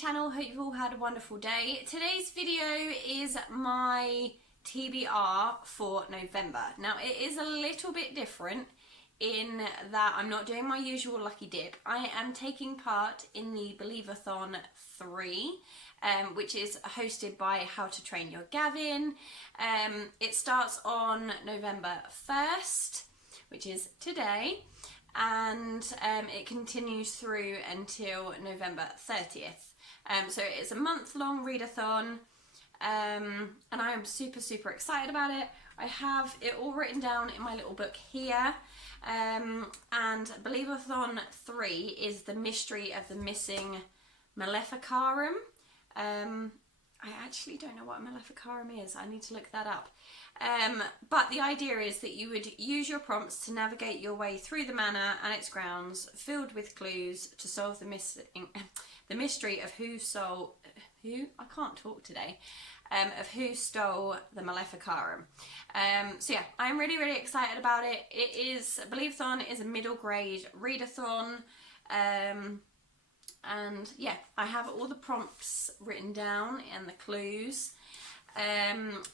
channel. Hope you've all had a wonderful day. Today's video is my TBR for November. Now it is a little bit different in that I'm not doing my usual lucky dip. I am taking part in the Believeathon 3, which is hosted by How to Train Your Gavin. It starts on November 1st, which is today, and it continues through until November 30th. So it's a month-long readathon, and I am super excited about it. I have it all written down in my little book here, and Believeathon 3 is the mystery of the missing Maleficarum. I actually don't know what a Maleficarum is. I need to look that up. But the idea is that you would use your prompts to navigate your way through the manor and its grounds, filled with clues to solve the mystery of who stole the Maleficarum. So yeah, I'm really excited about it. Believeathon is a middle grade readathon. And yeah, I have all the prompts written down and the clues.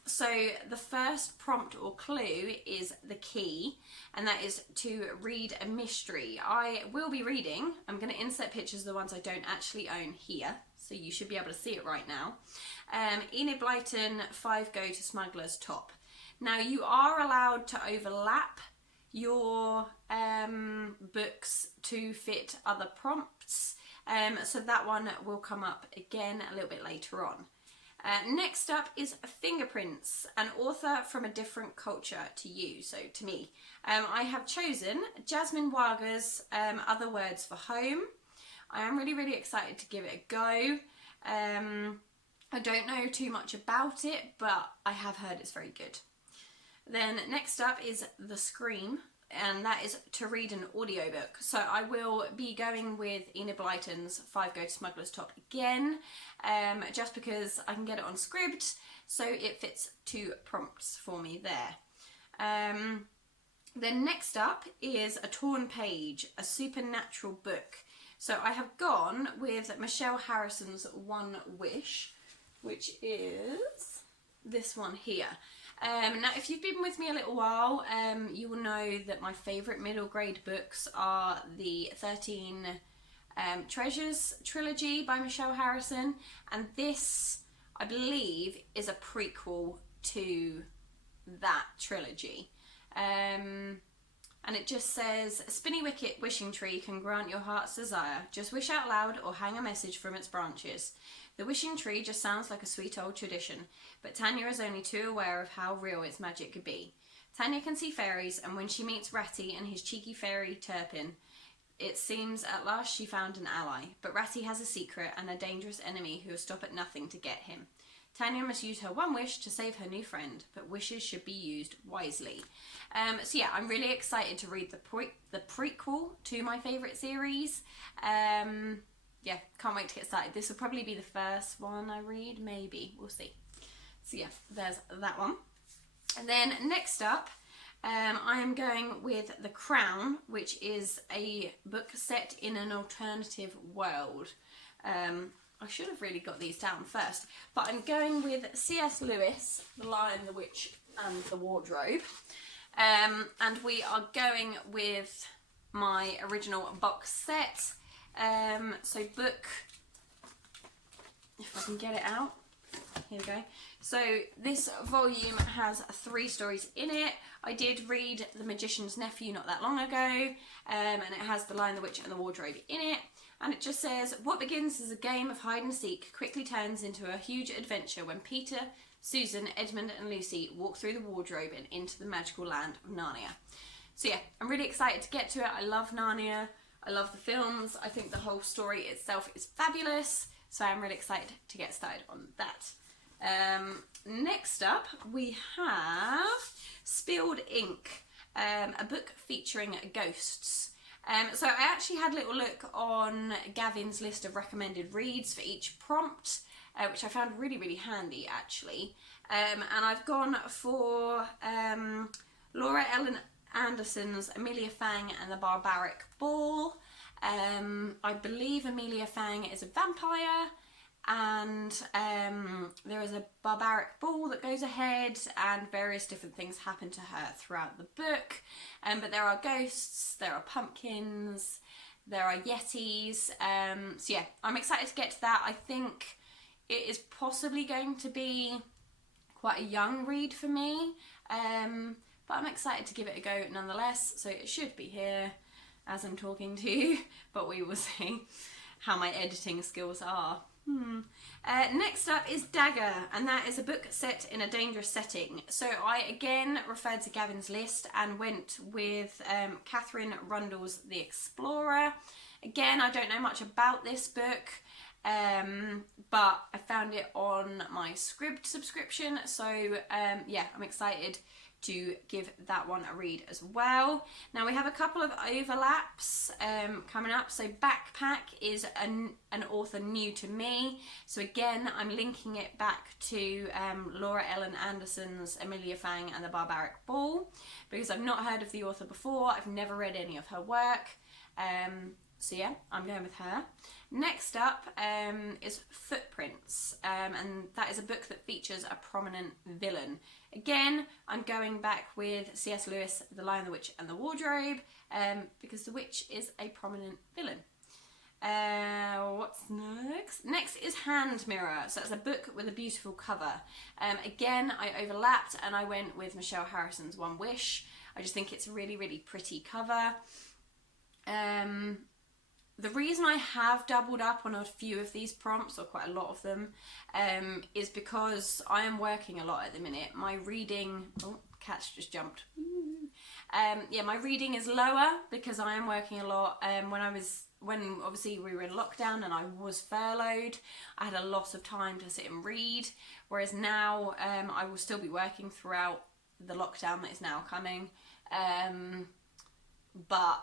So the first prompt or clue is the key, and that is to read a mystery. I will be reading. I'm going to insert pictures of the ones I don't actually own here, so you should be able to see it right now. Enid Blyton, 5 Go to Smuggler's Top. Now you are allowed to overlap your books to fit other prompts. So that one will come up again a little bit later on. Next up is Fingerprints, an author from a different culture to you, so to me. I have chosen Jasmine Waga's Other Words for Home. I am really excited to give it a go. I don't know too much about it, but I have heard it's very good. Then next up is The Scream, and that is to read an audiobook. So I will be going with Enid Blyton's 5 Go to Smuggler's Top again, just because I can get it on Scribd, so it fits 2 prompts for me there. Then next up is A Torn Page, a supernatural book. So I have gone with Michelle Harrison's One Wish, which is this one here. Now if you've been with me a little while, you will know that my favourite middle grade books are the 13 Treasures trilogy by Michelle Harrison, and this, I believe, is a prequel to that trilogy. And it just says, a spinny wicket wishing tree can grant your heart's desire. Just wish out loud or hang a message from its branches. The wishing tree just sounds like a sweet old tradition, but Tanya is only too aware of how real its magic could be. Tanya can see fairies, and when she meets Ratty and his cheeky fairy Turpin, it seems at last she found an ally, but Ratty has a secret and a dangerous enemy who will stop at nothing to get him. Tanya must use her one wish to save her new friend, but wishes should be used wisely. So yeah, I'm really excited to read the prequel to my favourite series. Yeah, can't wait to get started. This will probably be the first one I read, maybe. We'll see. So yeah, there's that one. And then next up, I am going with The Crown, which is a book set in an alternative world. I should have really got these down first, but I'm going with C.S. Lewis, The Lion, the Witch and the Wardrobe. And we are going with my original box set. So book, if I can get it out, here we go. So this volume has 3 stories in it. I did read The Magician's Nephew not that long ago, and it has The Lion, the Witch and the Wardrobe in it. And it just says, what begins as a game of hide and seek quickly turns into a huge adventure when Peter, Susan, Edmund and Lucy walk through the wardrobe and into the magical land of Narnia. So yeah, I'm really excited to get to it. I love Narnia. I love the films. I think the whole story itself is fabulous. So I'm really excited to get started on that. Next up, we have Spilled Ink, a book featuring ghosts. So I actually had a little look on Gavin's list of recommended reads for each prompt, which I found really handy actually. And I've gone for Laura Ellen Anderson's Amelia Fang and the Barbaric Ball. I believe Amelia Fang is a vampire, and there is a barbaric ball that goes ahead, and various different things happen to her throughout the book. But there are ghosts, there are pumpkins, there are yetis. So yeah, I'm excited to get to that. I think it is possibly going to be quite a young read for me, but I'm excited to give it a go nonetheless. So it should be here as I'm talking to you, but we will see how my editing skills are. Next up is Dagger, and that is a book set in a dangerous setting. So I again referred to Gavin's list and went with Catherine Rundle's The Explorer. Again, I don't know much about this book, but I found it on my Scribd subscription, so yeah, I'm excited to give that one a read as well. Now we have a couple of overlaps coming up. So Backpack is an author new to me, so again I'm linking it back to Laura Ellen Anderson's Amelia Fang and the Barbaric Ball, because I've not heard of the author before, I've never read any of her work, so yeah, I'm going with her. Next up is Footprints, and that is a book that features a prominent villain. Again, I'm going back with C.S. Lewis, The Lion, the Witch and the Wardrobe, because the witch is a prominent villain. What's next? Next is Hand Mirror. So it's a book with a beautiful cover. Again, I overlapped and I went with Michelle Harrison's One Wish. I just think it's a really, really pretty cover. The reason I have doubled up on a few of these prompts, or quite a lot of them, is because I am working a lot at the minute. My reading... Oh, cat's just jumped. Yeah, my reading is lower because I am working a lot. When obviously we were in lockdown and I was furloughed, I had a lot of time to sit and read, whereas now I will still be working throughout the lockdown that is now coming. But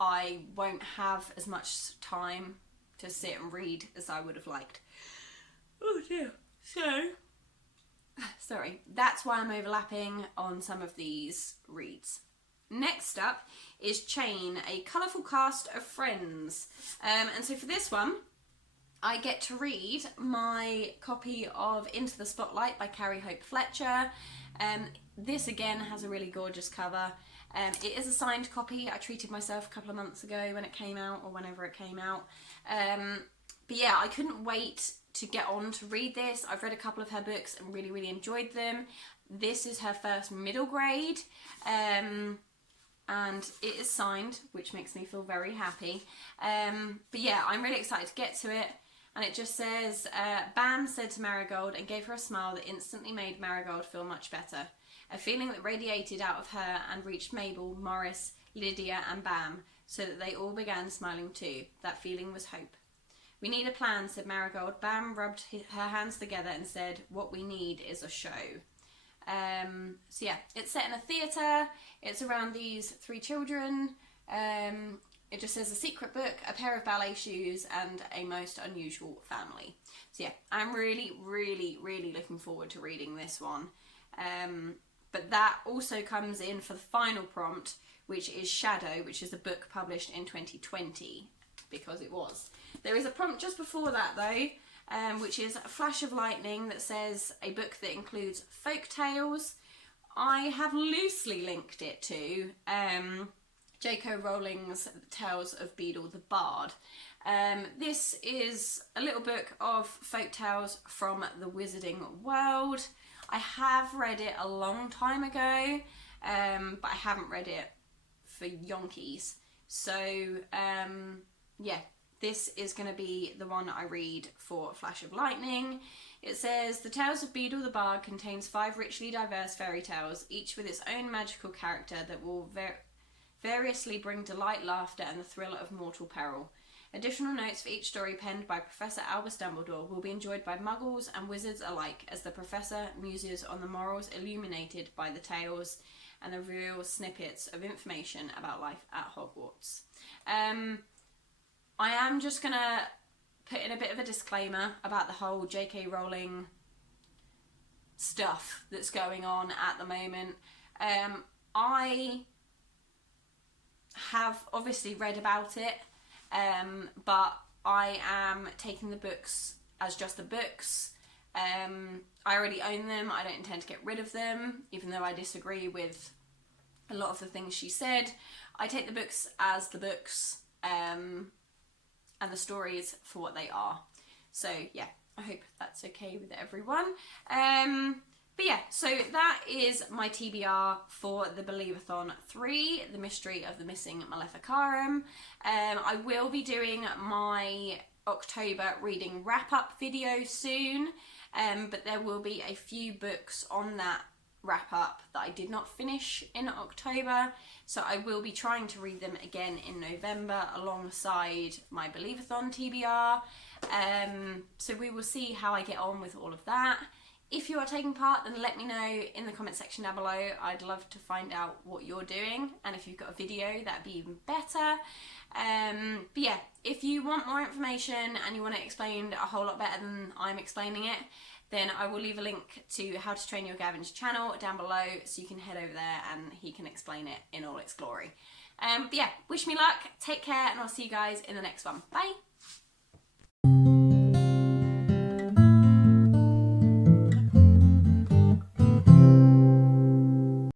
I won't have as much time to sit and read as I would have liked. Oh dear. So, sorry, that's why I'm overlapping on some of these reads. Next up is Chain, a colourful cast of friends. And so for this one, I get to read my copy of Into the Spotlight by Carrie Hope Fletcher. This again has a really gorgeous cover. It is a signed copy. I treated myself a couple of months ago when it came out, or whenever it came out. But yeah, I couldn't wait to get on to read this. I've read a couple of her books and really, really enjoyed them. This is her first middle grade, and it is signed, which makes me feel very happy. But yeah, I'm really excited to get to it. And it just says, Bam said to Marigold and gave her a smile that instantly made Marigold feel much better. A feeling that radiated out of her and reached Mabel, Morris, Lydia and Bam, so that they all began smiling too. That feeling was hope. We need a plan, said Marigold. Bam rubbed her hands together and said, what we need is a show. So yeah, it's set in a theatre. It's around these three children. It just says a secret book, a pair of ballet shoes, and a most unusual family. So yeah, I'm really, really, really looking forward to reading this one. But that also comes in for the final prompt, which is Shadow, which is a book published in 2020, because it was. There is a prompt just before that though, which is a Flash of Lightning, that says a book that includes folk tales. I have loosely linked it to J.K. Rowling's Tales of Beedle the Bard. This is a little book of folk tales from the Wizarding world. I have read it a long time ago, but I haven't read it for yonkies. So, yeah, this is going to be the one I read for Flash of Lightning. It says, the Tales of Beedle the Bard contains 5 richly diverse fairy tales, each with its own magical character that will variously bring delight, laughter, and the thrill of mortal peril. Additional notes for each story penned by Professor Albus Dumbledore will be enjoyed by muggles and wizards alike as the Professor muses on the morals illuminated by the tales and the real snippets of information about life at Hogwarts. I am just going to put in a bit of a disclaimer about the whole J.K. Rowling stuff that's going on at the moment. I have obviously read about it, but I am taking the books as just the books. I already own them. I don't intend to get rid of them, even though I disagree with a lot of the things she said. I take the books as the books, and the stories for what they are. So yeah, I hope that's okay with everyone. But yeah, so that is my TBR for the Believeathon 3, The Mystery of the Missing Maleficarum. I will be doing my October reading wrap-up video soon, but there will be a few books on that wrap-up that I did not finish in October, so I will be trying to read them again in November alongside my Believeathon TBR. So we will see how I get on with all of that. If you are taking part, then let me know in the comment section down below. I'd love to find out what you're doing, and if you've got a video, that'd be even better. But yeah, if you want more information and you want it explained a whole lot better than I'm explaining it, then I will leave a link to How to Train Your Gavin's channel down below, so you can head over there and he can explain it in all its glory. But yeah, wish me luck, take care, and I'll see you guys in the next one. Bye!